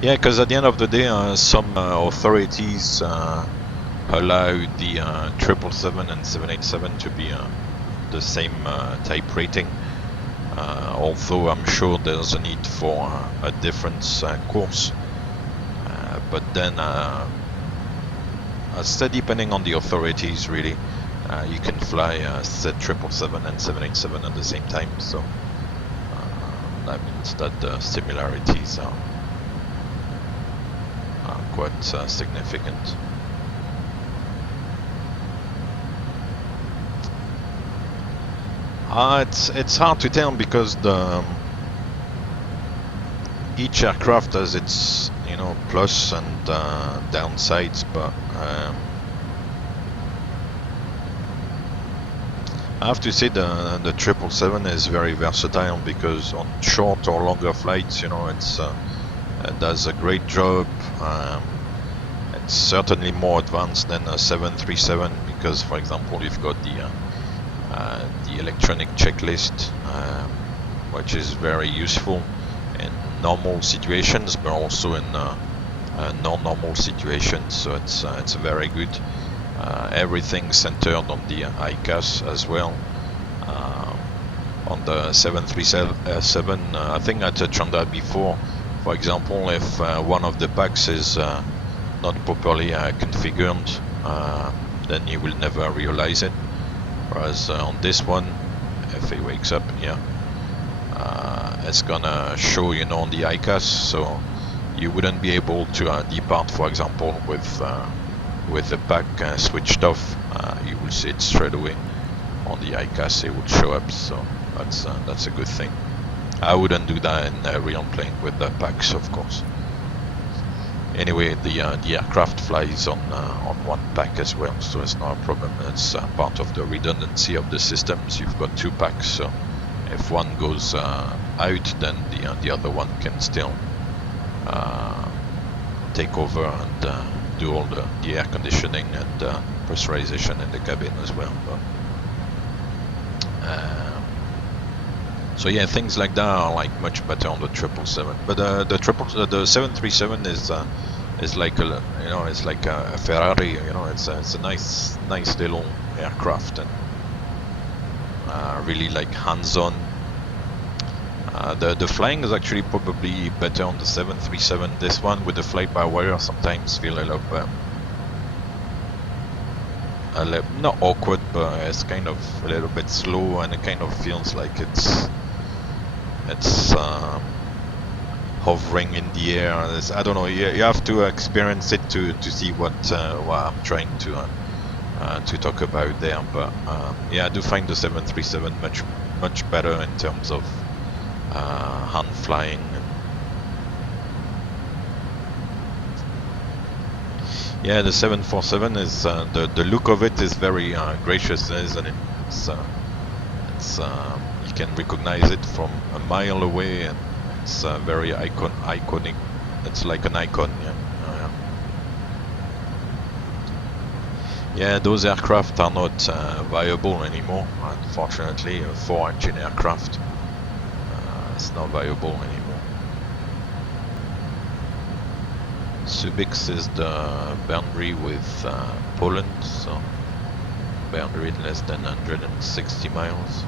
Yeah, because at the end of the day, some authorities allow the 777 and 787 to be the same type rating. Although I'm sure there's a need for a different course. But then, so depending on the authorities, really, you can fly Z777 and 787 at the same time. So that means that the similarities are quite significant. It's hard to tell because each aircraft has its plus and downsides, but I have to say the 777 is very versatile because on short or longer flights, it does a great job. It's certainly more advanced than a 737 because, for example, you've got the electronic checklist, which is very useful in normal situations, but also in non-normal situations. So it's very good. Everything centered on the ICAS as well. On the 737, I think I touched on that before. For example, if one of the packs is not properly configured, then you will never realize it. Whereas on this one, if he wakes up, it's gonna show on the ICAS, so you wouldn't be able to depart, for example, with the pack switched off. You will see it straight away on the ICAS. It would show up, so that's a good thing. I wouldn't do that in a real plane with the packs, of course. Anyway, the aircraft flies on one pack as well, so it's not a problem. It's part of the redundancy of the systems. You've got two packs, so if one goes out, then the other one can still take over and do all the air conditioning and pressurization in the cabin as well. So yeah, things like that are like much better on the 777. But the 737 is like it's like a Ferrari. It's a nice little aircraft and really like hands-on. The flying is actually probably better on the 737. This one with the fly-by-wire sometimes feel a little not awkward, but it's kind of a little bit slow, and it kind of feels like it's hovering in the air. I don't know. You have to experience it to see what I'm trying to talk about there. But yeah, I do find the 737 much better in terms of hand flying. Yeah, the 747 is the look of it is very gracious, isn't it? It's you can recognize it from a mile away, and it's very iconic. It's like an icon. Yeah, those aircraft are not viable anymore. Unfortunately, a 4-engine aircraft, it's not viable anymore. Subic is the boundary with Poland, so boundary less than 160 miles.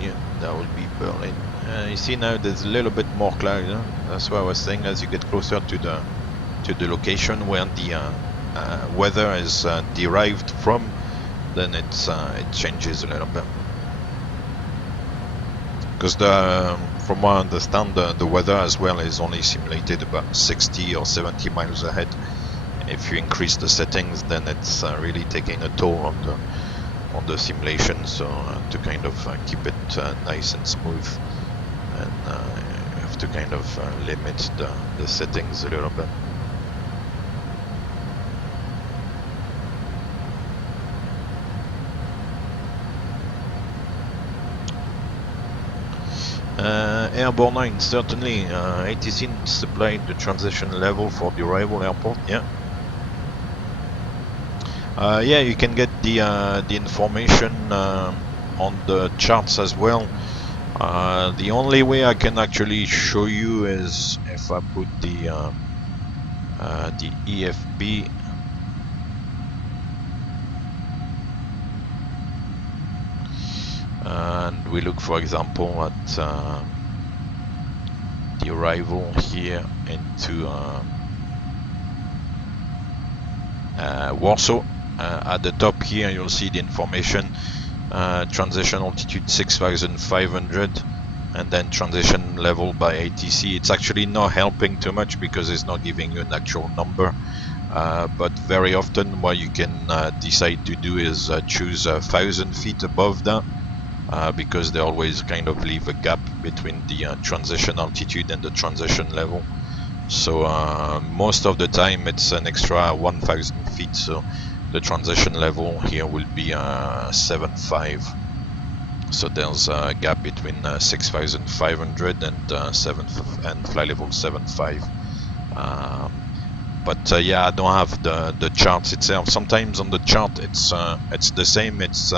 Yeah, that would be Berlin. You see now there's a little bit more cloud. Huh? That's what I was saying. As you get closer to the location where the weather is derived from, then it changes a little bit. Because from what I understand, the weather as well is only simulated about 60 or 70 miles ahead. If you increase the settings, then it's really taking a toll on the simulation. So to kind of keep it nice and smooth, and you have to kind of limit the settings a little bit. Airborne 9, certainly. ATC supplied the transition level for the arrival airport, yeah. Yeah, you can get the information on the charts as well. The only way I can actually show you is if I put the EFB. And we look, for example, at the arrival here into Warsaw. At the top here, you'll see the information. Transition altitude 6,500, and then transition level by ATC. It's actually not helping too much because it's not giving you an actual number. But very often what you can decide to do is choose 1,000 feet above that. Because they always kind of leave a gap between the transition altitude and the transition level. So most of the time it's an extra 1,000 feet, so the transition level here will be 7.5. So there's a gap between 6,500 and fly level 7.5. But yeah, I don't have the charts itself. Sometimes on the chart it's the same. It's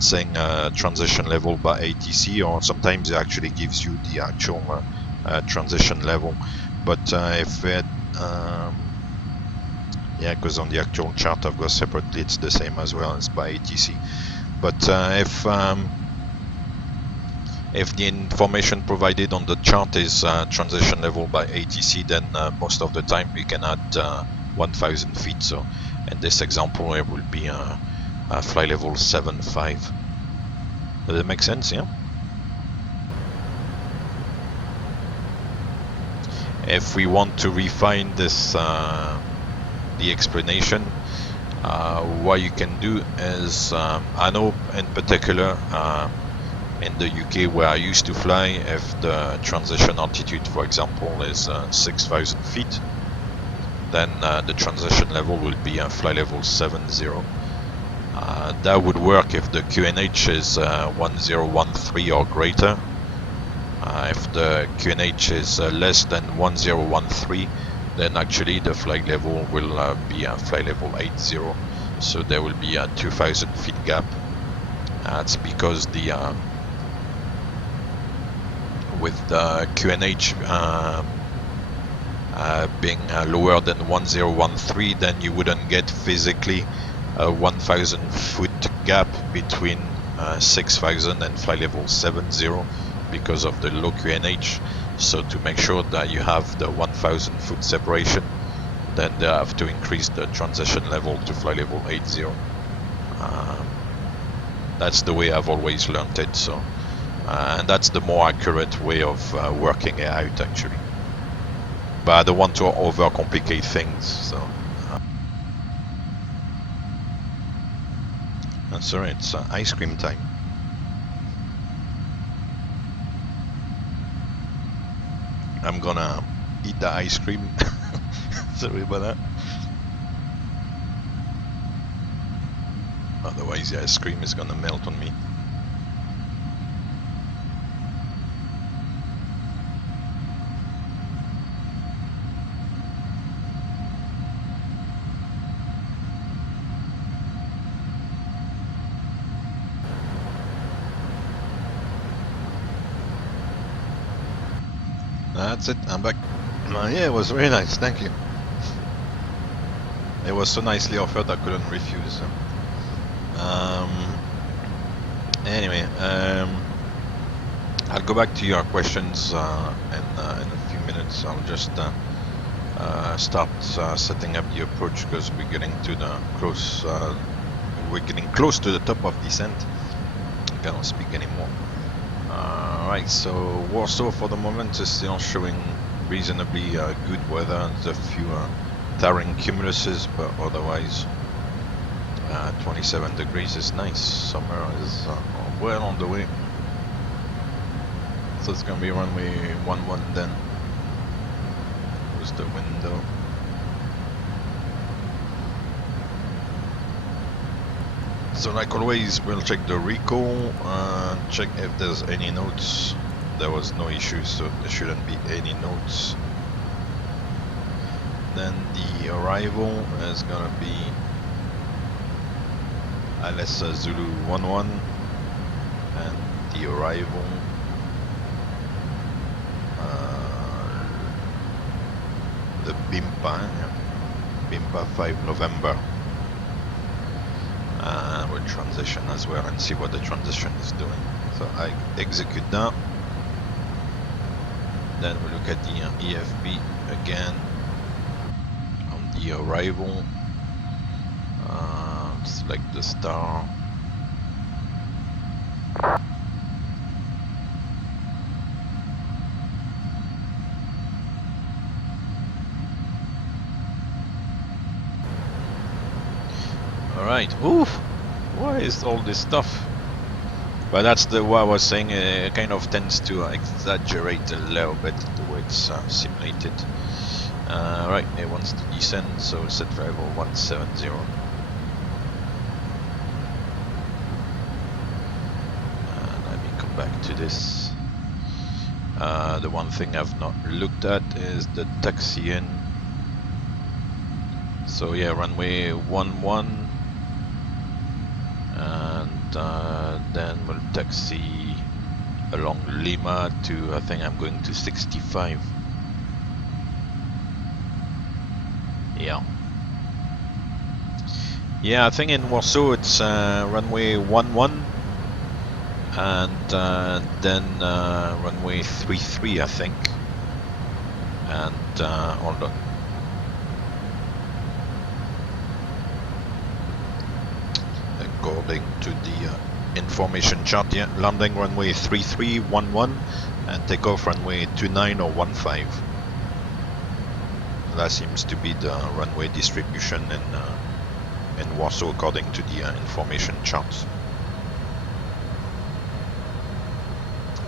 saying transition level by ATC, or sometimes it actually gives you the actual transition level. But if it, yeah, because on the actual chart I've got separately, it's the same as well as by ATC. But if the information provided on the chart is transition level by ATC, then most of the time we can add 1,000 feet. So in this example, it will be fly level 7.5. Does that make sense? Yeah. If we want to refine this, the explanation, what you can do is, I know in particular in the UK where I used to fly, if the transition altitude, for example, is 6,000 feet, then the transition level will be fly level 7.0. That would work if the QNH is 1013 or greater. If the QNH is less than 1013, then actually the flight level will be flight level 80. So there will be a 2,000 feet gap. That's because the with the QNH being lower than 1013, then you wouldn't get physically a 1,000 foot gap between 6,000 and flight level 70 because of the low QNH. So to make sure that you have the 1,000 foot separation, then they have to increase the transition level to flight level 80. That's the way I've always learned it. So and that's the more accurate way of working it out, actually. But I don't want to overcomplicate things, so sorry, it's ice cream time. I'm gonna eat the ice cream. Sorry about that. Otherwise the ice cream is gonna melt on me. That's it, I'm back. Yeah, it was very nice, thank you. It was so nicely offered I couldn't refuse. Anyway, I'll go back to your questions in a few minutes. I'll just start setting up the approach because we're getting to the we're getting close to the top of descent. I cannot speak anymore. Alright, so Warsaw for the moment is still showing reasonably good weather. There's a few towering cumuluses, but otherwise 27 degrees is nice. Summer is well on the way. So it's gonna be runway 11 then. Close the window. So like always, we'll check the recall, check if there's any notes. There was no issues, so there shouldn't be any notes. Then the arrival is gonna be LS Zulu 11 and the arrival the Bimpa, Bimpa 5 November, and we'll transition as well and see what the transition is doing. So I execute that, then we look at the EFB again on the arrival, select the star. Alright, oof, why is all this stuff? But that's what I was saying, it kind of tends to exaggerate a little bit the way it's simulated. Right, it wants to descend, so set variable 170. Let me come back to this. The one thing I've not looked at is the taxi in. So yeah, runway 11. And then we'll taxi along Lima to, I think I'm going to 65. Yeah, I think in Warsaw it's runway 11 and then runway 33, I think. And hold on. According to the information chart, yeah, landing runway 3311 and takeoff runway 29 or 15. That seems to be the runway distribution in Warsaw according to the information charts.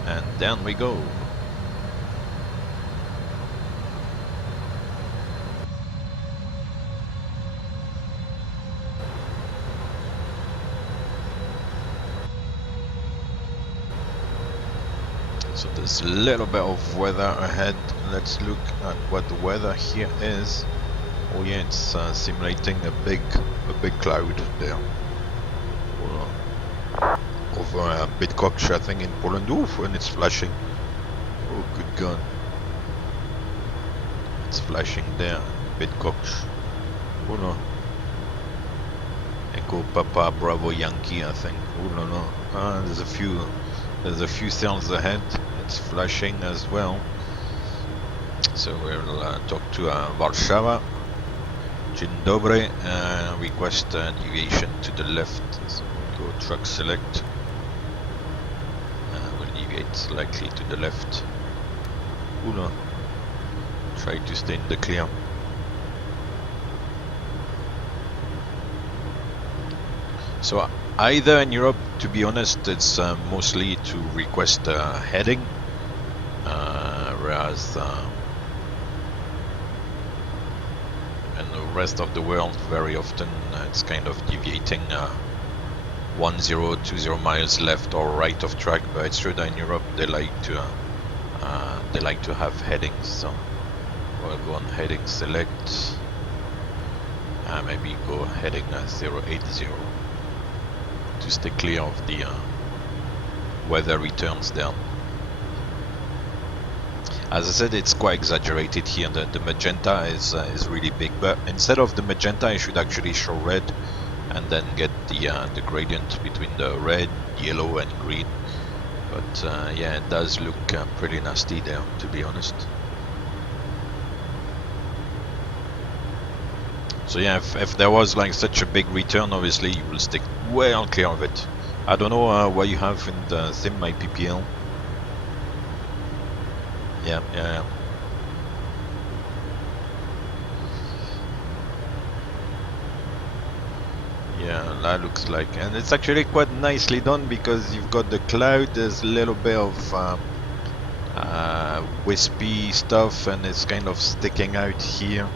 And down we go. So there's a little bit of weather ahead. Let's look at what the weather here is. Oh yeah, it's simulating a big cloud there. Over Bydgoszcz, I think in Poland. Oof, and it's flashing. Oh good god. It's flashing there, Bydgoszcz. Oh no. Echo Papa Bravo Yankee, I think. Oh no no. There's a few cells ahead. It's flashing as well. So we'll talk to Warsaw. Dzień dobry. Request deviation to the left. So we'll go truck select. We'll deviate slightly to the left. Oh no. Try to stay in the clear. So either in Europe, to be honest, it's mostly to request a heading, whereas in the rest of the world, very often it's kind of deviating 1020 miles left or right of track. But it's true that in Europe they like to have headings. So we'll go on heading select. Maybe go heading 080. To stay clear of the weather returns there. As I said, it's quite exaggerated here. The magenta is really big, but instead of the magenta, I should actually show red, and then get the gradient between the red, yellow, and green. But yeah, it does look pretty nasty there, to be honest. So yeah, if there was like such a big return, obviously you will stick well clear of it. I don't know what you have in the sim my PPL. Yeah. Yeah, that looks like, and it's actually quite nicely done because you've got the cloud. There's a little bit of wispy stuff, and it's kind of sticking out here.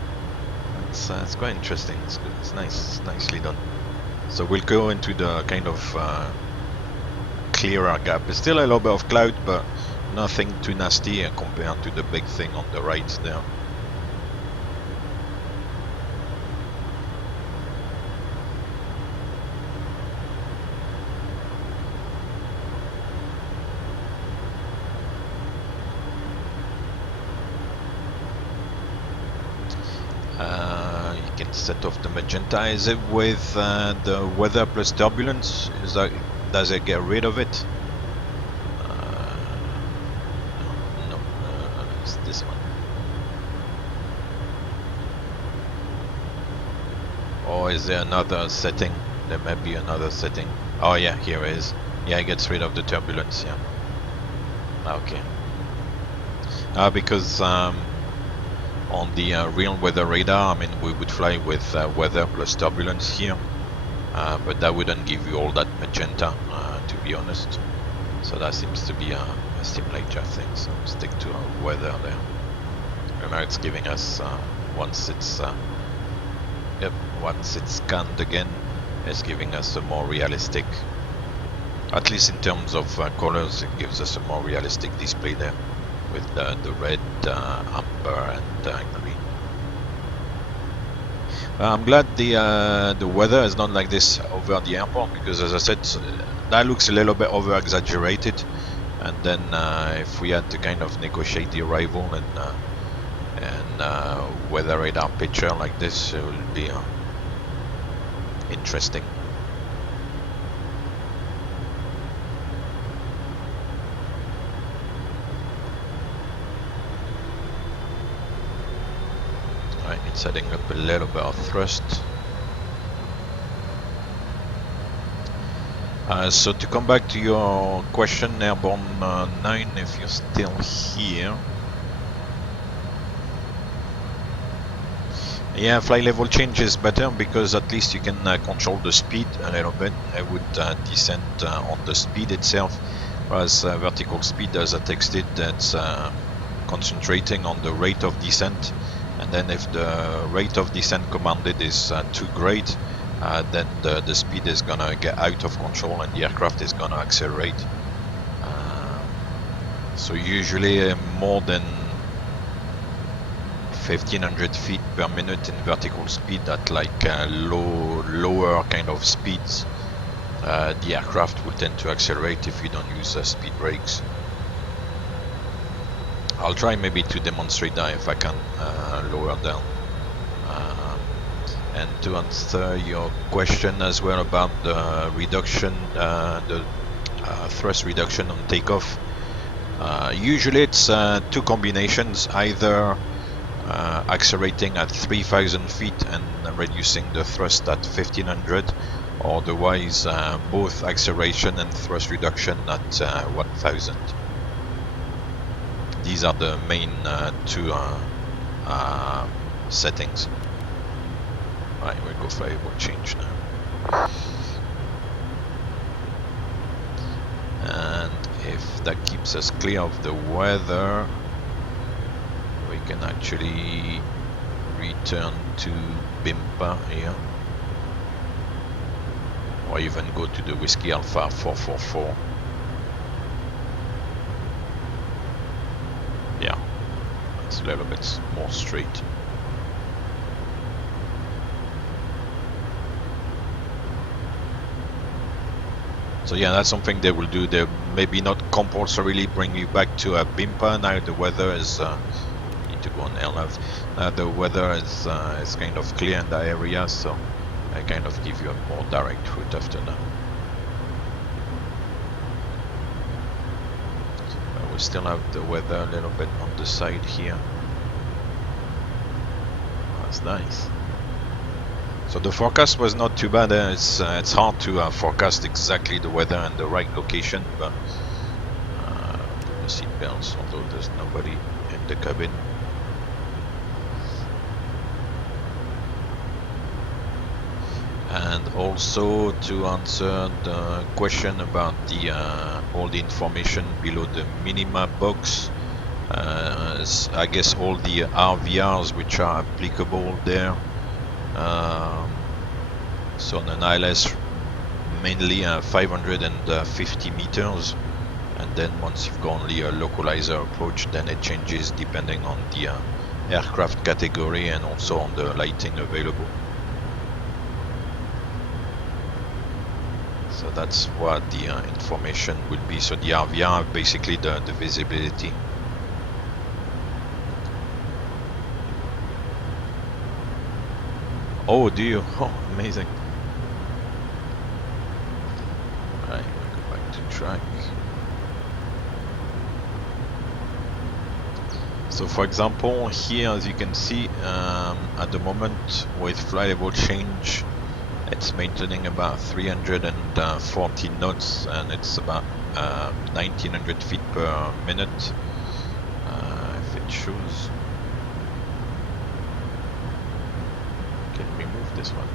It's quite interesting. It's good. It's nice. It's nicely done. So we'll go into the kind of clearer gap. It's still a little bit of cloud, but nothing too nasty compared to the big thing on the right there. You can set off the magenta. Is it with the weather plus turbulence? Is that, does it get rid of it? No, it's this one. Or is there another setting? There may be another setting. Oh yeah, here it is. Yeah, it gets rid of the turbulence. Yeah. Okay. Because on the real weather radar, I mean, we would fly with weather plus turbulence here, but that wouldn't give you all that magenta, to be honest. So that seems to be a simulator thing. So stick to weather there. Remember, it's giving us once it's once it's scanned again, it's giving us a more realistic. At least in terms of colors, it gives us a more realistic display there, with the red, amber, and green. I'm glad the weather is not like this over the airport, because as I said, that looks a little bit over exaggerated. And then if we had to kind of negotiate the arrival and weather radar picture like this, it would be interesting. Right, it's setting up a little bit of thrust. So to come back to your question, Airborne 9, if you're still here. Yeah, fly level change is better because at least you can control the speed a little bit. I would descend on the speed itself, whereas vertical speed, as I texted, that's concentrating on the rate of descent. And then if the rate of descent commanded is too great, then the speed is gonna get out of control and the aircraft is gonna accelerate. So usually more than 1500 feet per minute in vertical speed at like lower kind of speeds, the aircraft will tend to accelerate if you don't use speed brakes. I'll try maybe to demonstrate that if I can lower down. And to answer your question as well about the reduction, the thrust reduction on takeoff, usually it's two combinations, either accelerating at 3000 feet and reducing the thrust at 1500, or otherwise both acceleration and thrust reduction at 1000. These are the main two settings. Right, we'll go for able change now. And if that keeps us clear of the weather, we can actually return to BIMPA here, or even go to the Whiskey Alpha 444. Yeah, it's a little bit more straight. So yeah, that's something they will do. They maybe not compulsorily bring you back to a BIMPA. Now the weather is need to go on LF. The weather is kind of clear in that area, so I kind of give you a more direct route after that. We still have the weather a little bit on the side here. That's nice. So the forecast was not too bad. It's hard to forecast exactly the weather and the right location, but put the seat belts, although there's nobody in the cabin. And also to answer the question about the all the information below the minima box, I guess all the RVRs which are applicable there. So on an ILS, mainly 550 meters, and then once you've got only a localizer approach, then it changes depending on the aircraft category and also on the lighting available. So that's what the information would be. So the RVR, basically the visibility. Oh, do you? Oh, amazing. Alright, we'll go back to track. So for example, here as you can see, at the moment with flight level change, it's maintaining about 340 knots and it's about 1900 feet per minute. If it shows, can remove this one.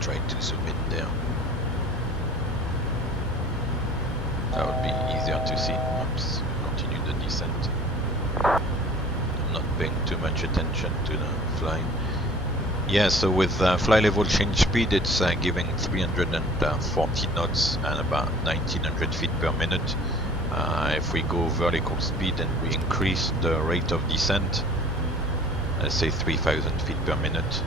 Try to zoom in there. That would be easier to see. Oops, continue the descent. I'm not paying too much attention to the flying. Yeah, so with flight level change speed, it's giving 340 knots and about 1900 feet per minute. If we go vertical speed and we increase the rate of descent, let's say 3000 feet per minute.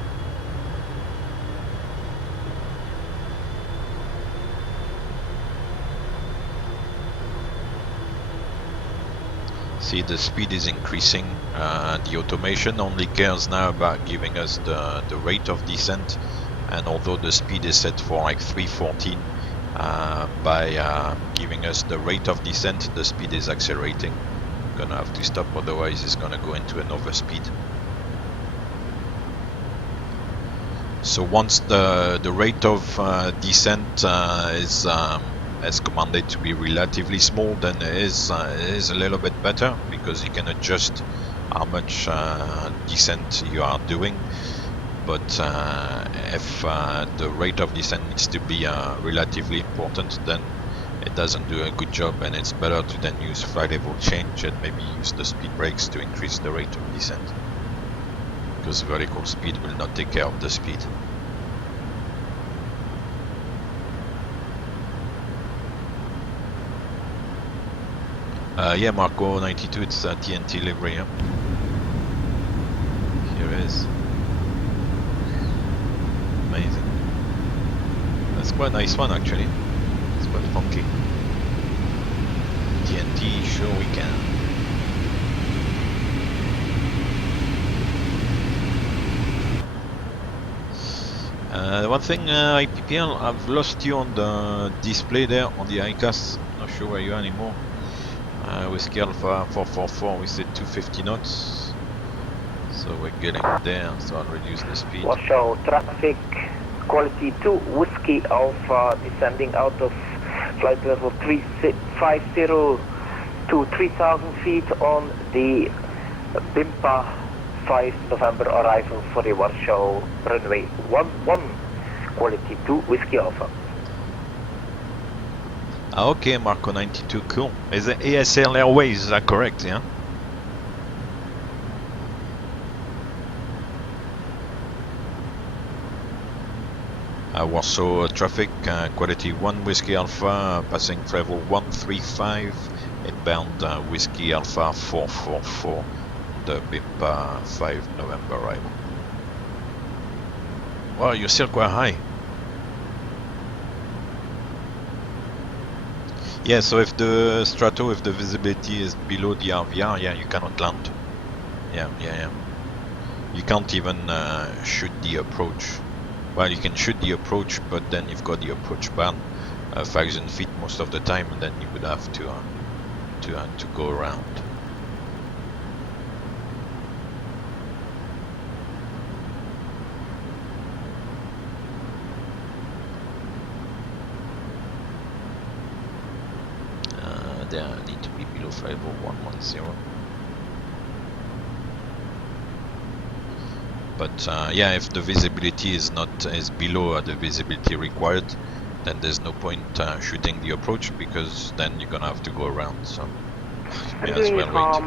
See, the speed is increasing. The automation only cares now about giving us the rate of descent, and although the speed is set for like 314, by giving us the rate of descent, the speed is accelerating. Gonna have to stop, otherwise it's gonna go into an overspeed. So once the rate of descent is as commanded to be relatively small, then it is a little bit better, because you can adjust how much descent you are doing. But if the rate of descent needs to be relatively important, then it doesn't do a good job, and it's better to then use flight level change and maybe use the speed brakes to increase the rate of descent, because vertical speed will not take care of the speed. Yeah, Marco 92, it's TNT livery. Yeah. Here it is. Amazing. That's quite a nice one actually. It's quite funky. TNT, sure we can. One thing, IPPL, I've lost you on the display there on the ICAS. Not sure where you are anymore. Whiskey Alpha 444, we said 250 knots. So we're getting there, so I'll reduce the speed. Warsaw traffic, quality 2, Whiskey Alpha, descending out of flight level 350 to 3000 feet on the BIMPA 5 November arrival for the Warsaw runway 11, quality 2, Whiskey Alpha. Okay, Marco 92, cool. Is it ASL Airways, is that correct, yeah? Warsaw traffic, quality 1 Whiskey Alpha, passing level 135, inbound Whiskey Alpha 444, the BIMPA 5 November arrival. Wow, you're still quite high. Yeah, so if the strato, if the visibility is below the RVR, yeah, you cannot land. Yeah. You can't even shoot the approach. Well, you can shoot the approach, but then you've got the approach ban 1000 feet most of the time, and then you would have to go around. There I need to be below flight level 110. But yeah, if the visibility is below the visibility required, then there's no point shooting the approach, because then you're gonna have to go around. So yeah, as well wait.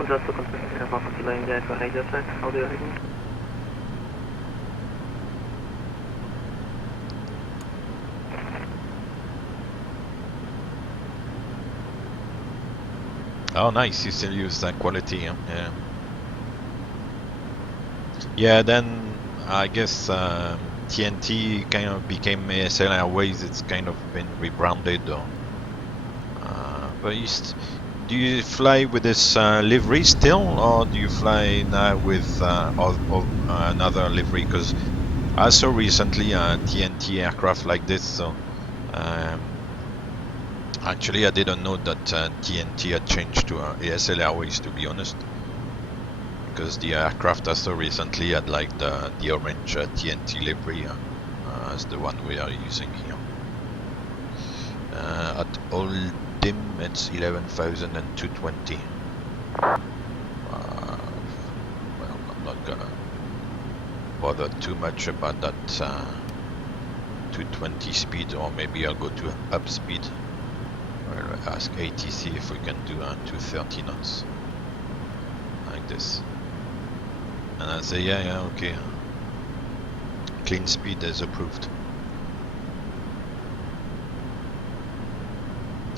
Oh, nice! You still use that quality, yeah. Yeah, then I guess TNT kind of became ASL Airways. It's kind of been rebranded, or, but do you fly with this livery still, or do you fly now with another livery? Because I saw recently a TNT aircraft like this, so actually I didn't know that TNT had changed to ASL Airways, to be honest, because the aircraft I saw recently had like the orange TNT livery as the one we are using here. At Oldham it's 11,220. Well, I'm not gonna bother too much about that 220 speed, or maybe I'll go to up speed. I'll ask ATC if we can do 230 knots like this, and I say yeah, okay, clean speed is approved.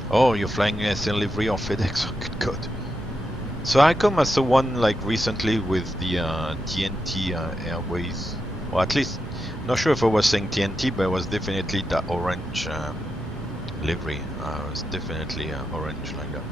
Oh, you're flying ASL livery or FedEx? Oh, good God. So how come I saw one like recently with the TNT Airways, or at least, not sure if I was saying TNT, but it was definitely the orange livery. It was definitely orange like that.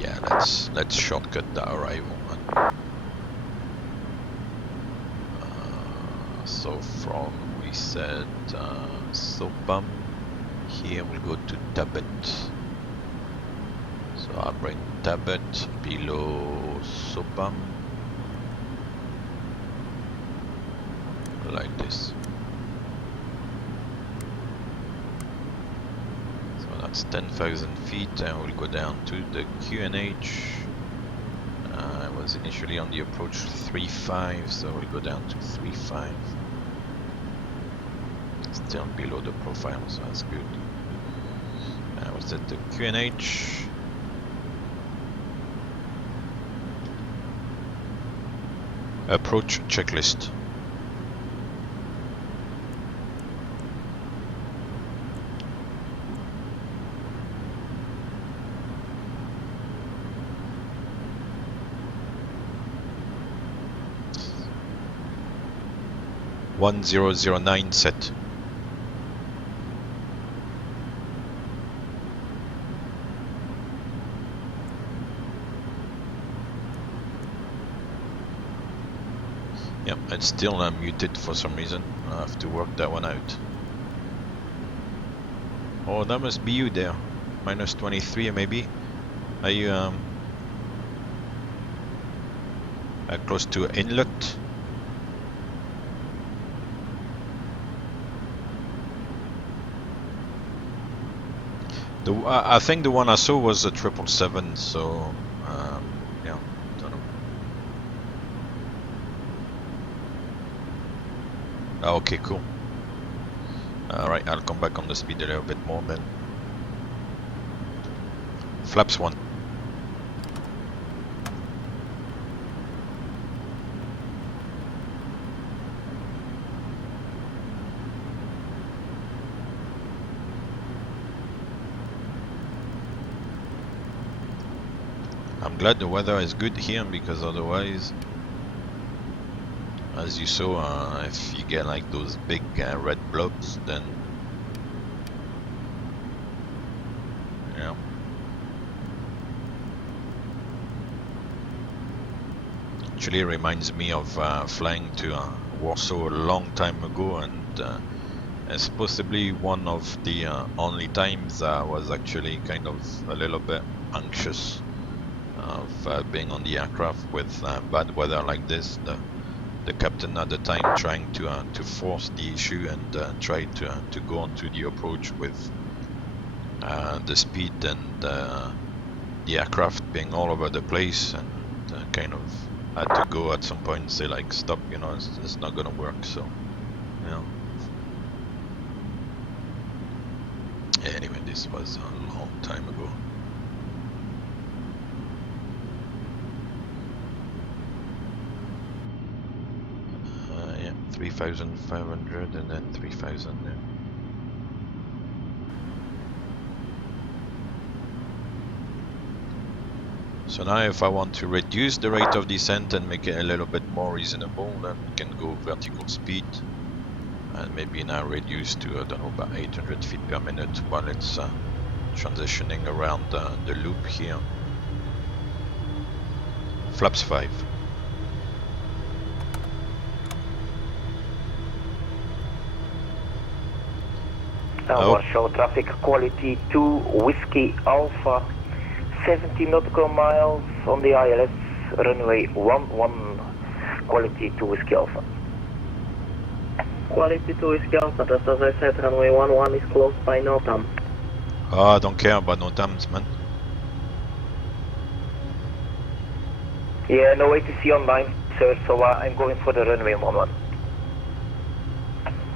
Yeah, let's shortcut the arrival. So from, we said Sopam, here we'll go to Tabet. So I'll bring Tabet below Sopam, like this. So that's 10,000 feet, and we'll go down to the QNH. I was initially on the approach 3.5, so we'll go down to 3.5. Still below the profile, so that's good. I was at the QNH. Approach checklist. (1009) set. Yep, it's still muted for some reason. I'll have to work that one out. Oh, that must be you there. Minus 23 maybe. Are you close to an inlet? I think the one I saw was a 777, so yeah, don't know. Oh, okay, cool. Alright, I'll come back on the speed a little bit more then. Flaps 1. I'm glad the weather is good here, because otherwise, as you saw, if you get like those big red blobs, then yeah. Actually reminds me of flying to Warsaw a long time ago, and it's possibly one of the only times I was actually kind of a little bit anxious of being on the aircraft with bad weather like this. The captain at the time trying to force the issue and try to go onto the approach with the speed and the aircraft being all over the place, and kind of had to go at some point and say like, stop, you know, it's not gonna work. So yeah. Anyway, this was a long time ago. Yeah, 3,500 and then 3,000 there. So now if I want to reduce the rate of descent and make it a little bit more reasonable, then we can go vertical speed and maybe now reduce to, I don't know, about 800 feet per minute while it's transitioning around the loop here. Flaps 5. Warsaw traffic quality 2 Whiskey Alpha, 70 nautical miles on the ILS runway 11, quality 2 Whiskey Alpha. Quality 2 Whiskey Alpha, just as I said, runway 11 is closed by NOTAM. Oh, I don't care about NOTAMs, man. Yeah, no ATC online, sir, so I'm going for the runway 11.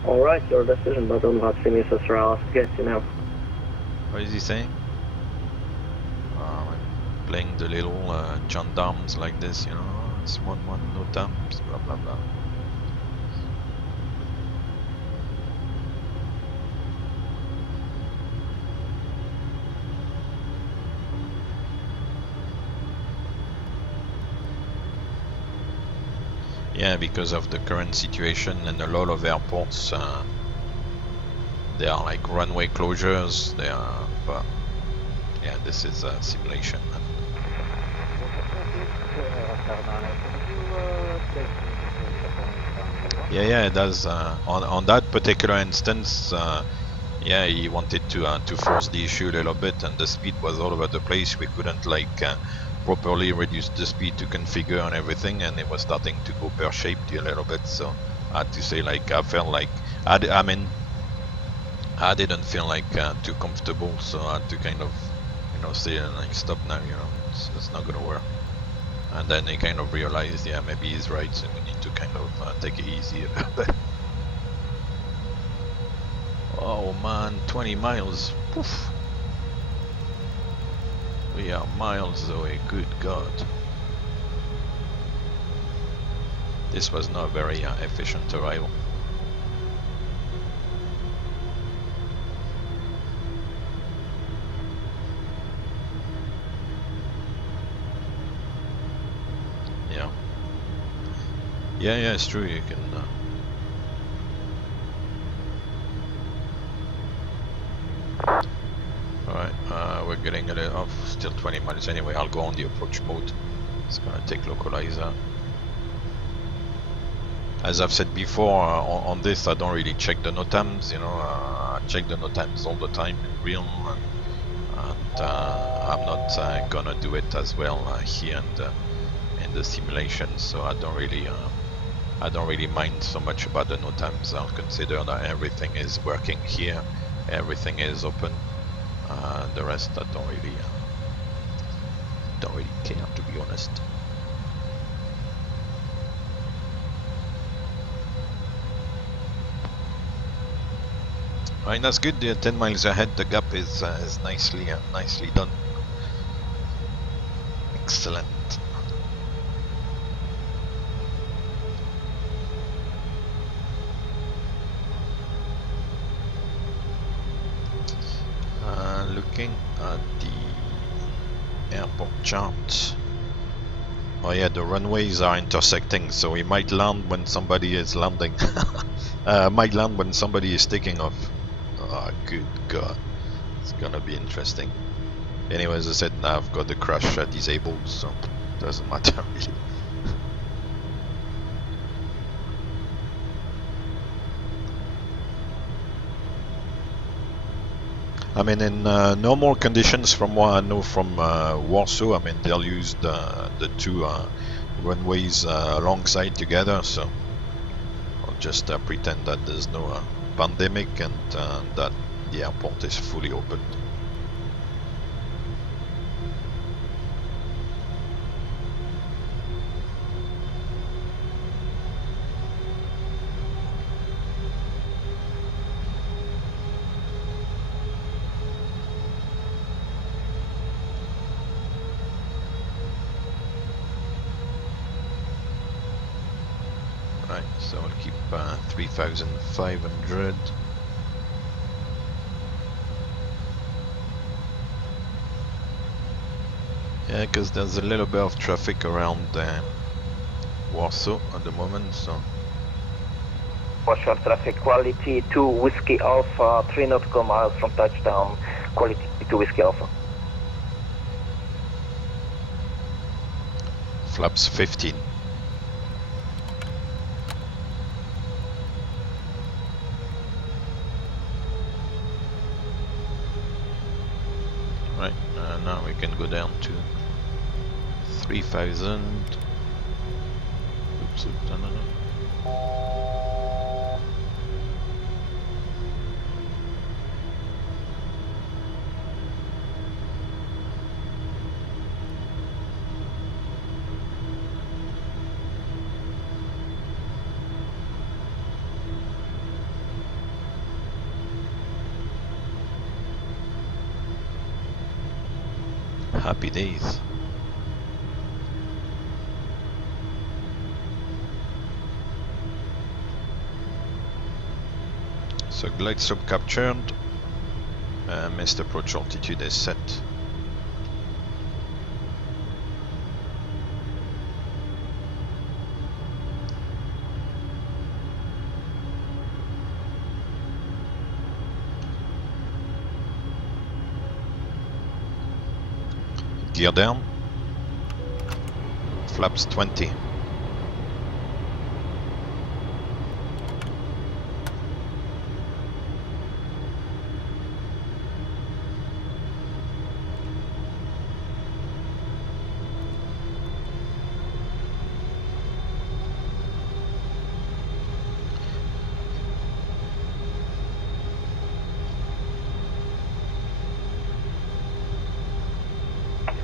Alright, your decision, but on VATSIM is sir, I'll get you now. What is he saying? I'm playing the little gendarmes like this, you know, it's 1-1, NOTAMs, blah blah blah. Yeah, because of the current situation and a lot of airports, they are like runway closures. They are, but yeah, this is a simulation. Yeah, it does. On that particular instance, yeah, he wanted to force the issue a little bit, and the speed was all over the place. We couldn't like properly reduce the speed to configure and everything, and it was starting to go pear-shaped a little bit. So I had to say, like, I felt like I mean, I didn't feel like too comfortable, so I had to kind of, you know, say like, stop now, you know, it's not gonna work. And then he kind of realized, yeah, maybe he's right, so we need to kind of take it easy a little bit. Oh man, 20 miles. Poof. We are miles away, good God. This was not a very efficient arrival. Yeah. Yeah, it's true, you can... Alright, we're getting a little off, still 20 miles anyway. I'll go on the approach mode. It's gonna take localizer. As I've said before, on this I don't really check the NOTAMs, you know, I check the NOTAMs all the time in real, and I'm not gonna do it as well here in the simulation, so I don't really mind so much about the NOTAMs. I'll consider that everything is working here, everything is open. The rest I don't really care, to be honest. Alright, that's good. 10 miles ahead. The gap is nicely done. Excellent. Looking at the airport chart. Oh yeah, the runways are intersecting, so we might land when somebody is landing. Might land when somebody is taking off. Oh, good God. It's gonna be interesting. Anyway, as I said, now I've got the crash disabled, so it doesn't matter really. I mean, in normal conditions, from what I know from Warsaw, I mean, they'll use the two runways alongside together, so I'll just pretend that there's no pandemic and that the airport is fully open. Right, so I'll keep 3,500. Yeah, because there's a little bit of traffic around Warsaw at the moment, so... Warsaw traffic, quality 2 Whiskey Alpha, 3 nautical miles from touchdown, quality 2 Whiskey Alpha. Flaps 15. Right, now we can go down to 3000. Oops, no, no, no. Happy days. So glide slope captured. Missed approach altitude is set. Gear down. Flaps 20.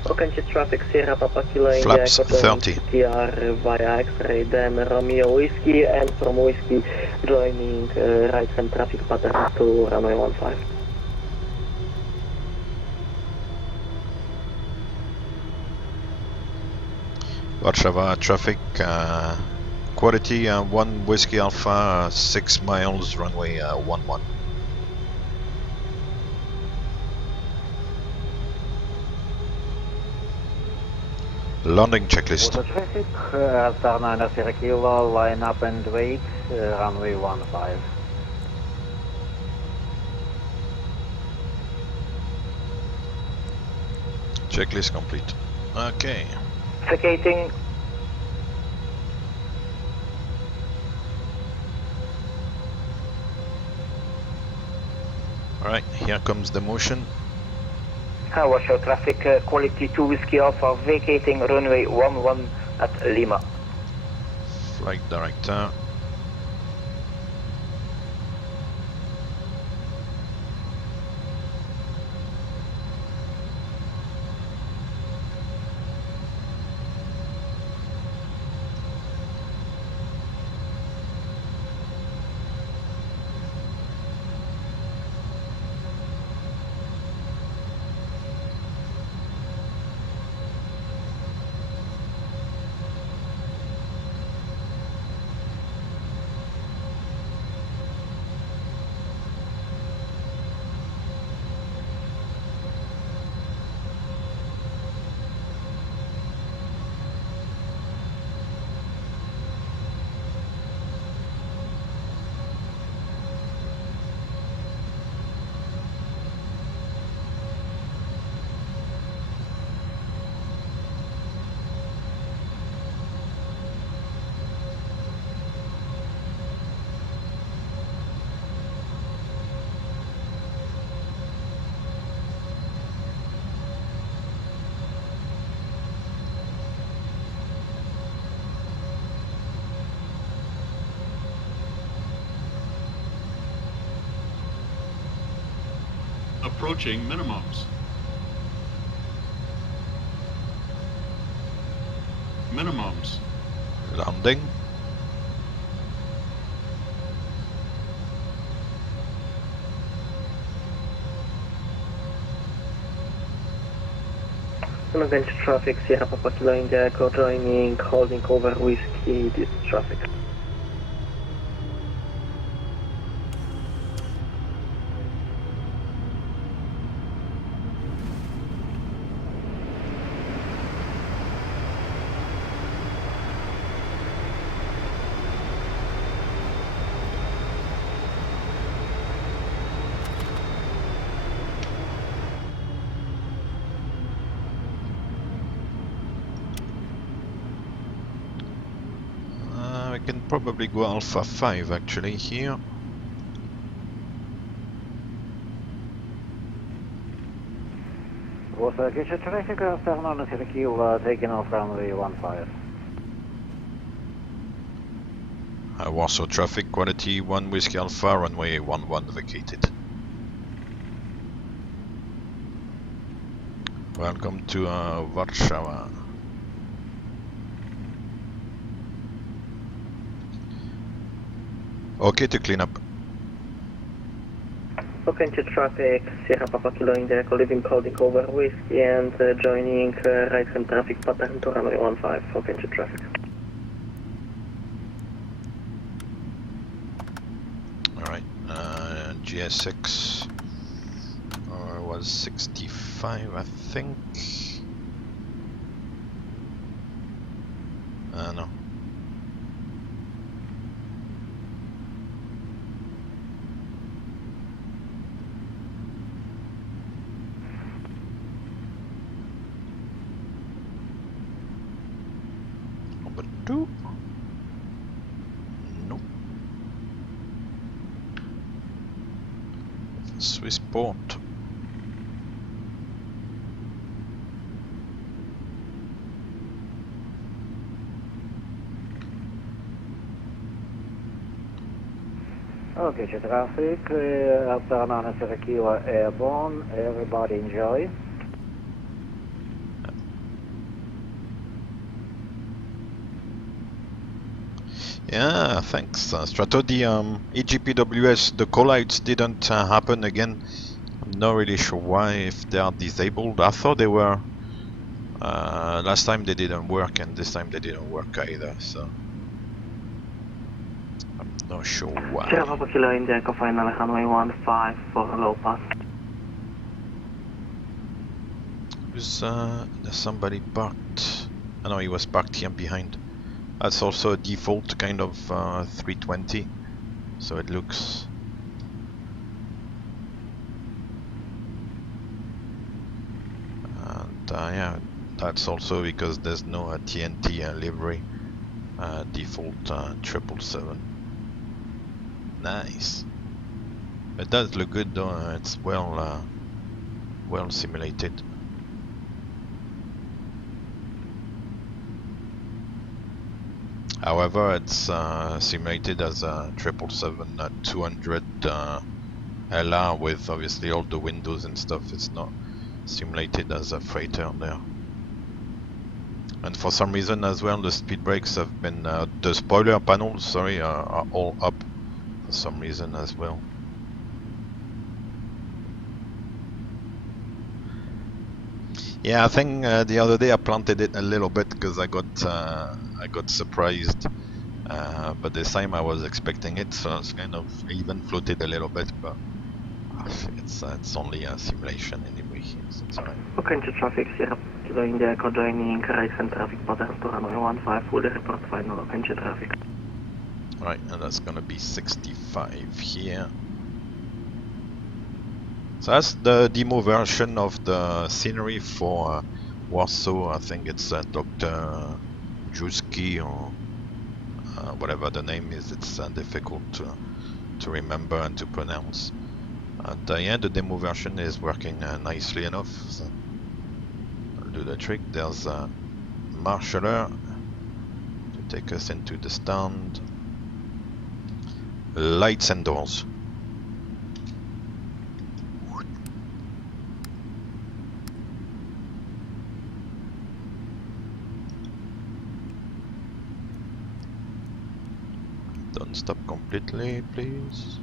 Okończyć traffic Sierra Papa Kilo India Flaps Echo 30. TR via X-ray then Romeo Whiskey, and from Whiskey joining right hand traffic pattern to runway 15. Warszawa traffic, quality 1 Whiskey Alpha, 6 miles, runway 11. Landing checklist. Water traffic, Star 9 Sierra Kilo, line up and wait, runway 15. Checklist complete. Okay. Vacating. Alright, here comes the motion. Warsaw traffic, quality 2 Whiskey Alpha, vacating runway 11 at Lima. Flight director. Approaching minimums. Minimums. Landing. Okończyć traffic Sierra Papa Kilo India Echo joining, holding over Whiskey, this traffic. can probably go Alpha 5 actually here. Warsaw, get your traffic after 9 kilo, taking off runway 15. Warsaw traffic, quality 1 Whiskey Alpha, runway 11 vacated. Welcome to Warsaw. Okay to clean up. Okay, to traffic, Sierra Papa Kilo India Echo, leaving holding over Whiskey and joining right hand traffic pattern to runway 15. Okay, to traffic. Alright, GSX was 65 I think. No. Number 2. No. Swiss port. Okay, traffic, after 9 kilo airborne, everybody enjoy. Yeah, thanks, Strato. The EGPWS, the callouts didn't happen again. I'm not really sure why, if they are disabled. I thought they were. Last time they didn't work, and this time they didn't work either, so I'm not sure why. Sierra Papa Kilo India Echo, final runway 15 for low pass. There's somebody parked. I know he was parked here behind. That's also a default kind of 320, so it looks. And yeah, that's also because there's no TNT livery. Default 777. Nice. It does look good though. It's well simulated. However, it's simulated as a 777-200 LR with obviously all the windows and stuff. It's not simulated as a freighter there. And for some reason as well, the speed brakes have been, the spoiler panels, sorry, are all up for some reason as well. Yeah, I think the other day I planted it a little bit because I got surprised, but this time I was expecting it, so it's kind of even floated a little bit, but it's only a simulation anyway, so it's alright. Okay, to traffic, Sierra Kilo India Echo, joining right hand traffic pattern to runway 15, fully report final, okay, to traffic. Alright, and that's gonna be 65 here. So that's the demo version of the scenery for Warsaw. I think it's Dr. Juski or whatever the name is. It's difficult to remember and to pronounce. And yeah, the demo version is working nicely enough. So I'll do the trick. There's a marshaller to take us into the stand. Lights and doors. Don't stop completely, please.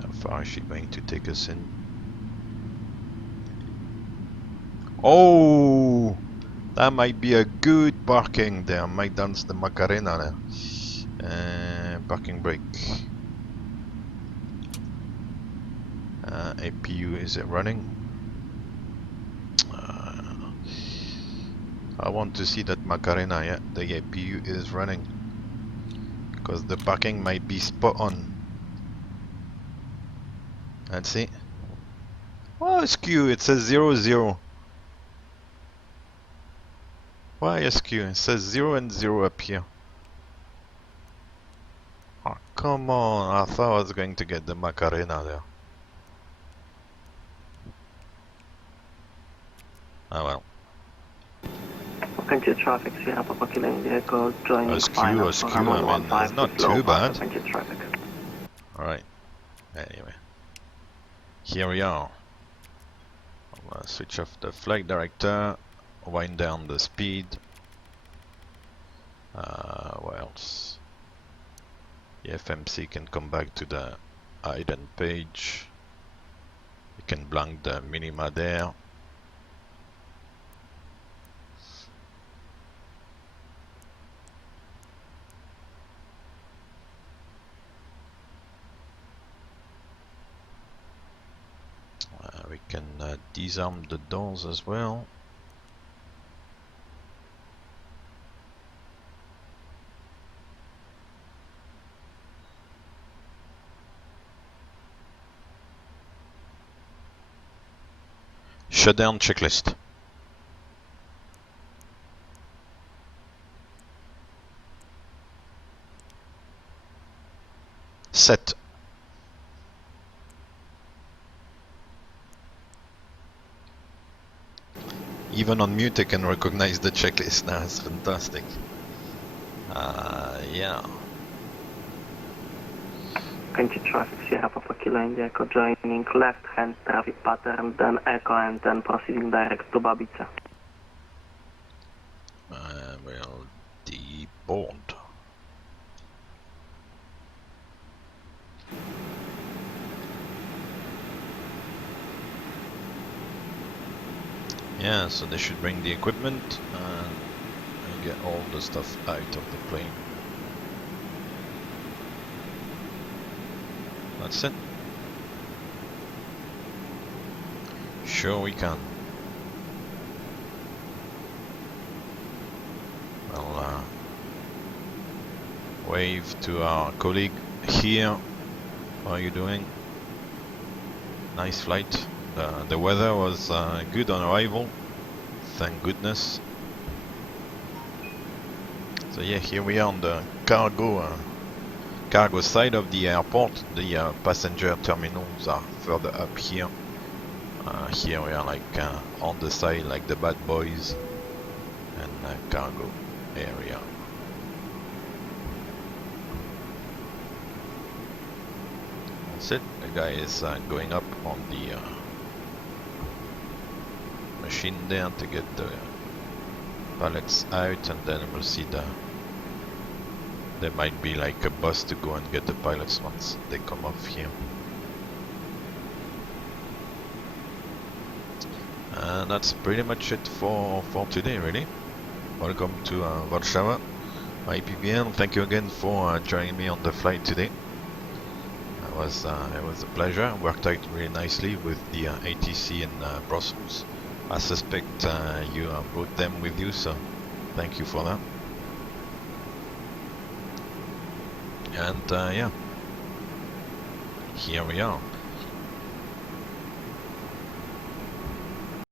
How far is she going to take us in? Oh, that might be a good parking there. Might dance the Macarena there. Parking brake. APU is it running? I want to see that Macarena. Yeah, the APU is running because the parking might be spot on. Let's see. Oh, skew, it says 0, 0. Why skew? It says 0 and 0 up here. Oh, come on. I thought I was going to get the Macarena there. Oh well. Continue traffic, Sierra Papa Kilo India Echo, joining Askew, I mean, it's not too bad. Alright. Anyway. Here we are. I'm gonna switch off the flight director, wind down the speed. What else? The FMC can come back to the addon page. You can blank the minima there. We can disarm the doors as well. Shutdown checklist. Set. Even on mute I can recognize the checklist now, it's fantastic. Yeah. Continue traffic, Sierra Papa Kilo India Echo, joining left hand traffic pattern, then Echo, and then proceeding direct to Babice. We'll deboard. Yeah, so they should bring the equipment and get all the stuff out of the plane. That's it. Sure we can. Well, wave to our colleague here. How are you doing? Nice flight. The weather was good on arrival, thank goodness. So yeah, here we are on the cargo side of the airport. The passenger terminals are further up here. Here we are like on the side, like the bad boys, and cargo area. That's it. The guy is going up on the machine there to get the pallets out, and then we'll see there might be like a bus to go and get the pilots once they come off here. And that's pretty much it for today, really. Welcome to Warsaw, EPWA. Thank you again for joining me on the flight today. It was a pleasure. Worked out really nicely with the ATC in Brussels. I suspect you brought them with you, so thank you for that. And yeah, here we are.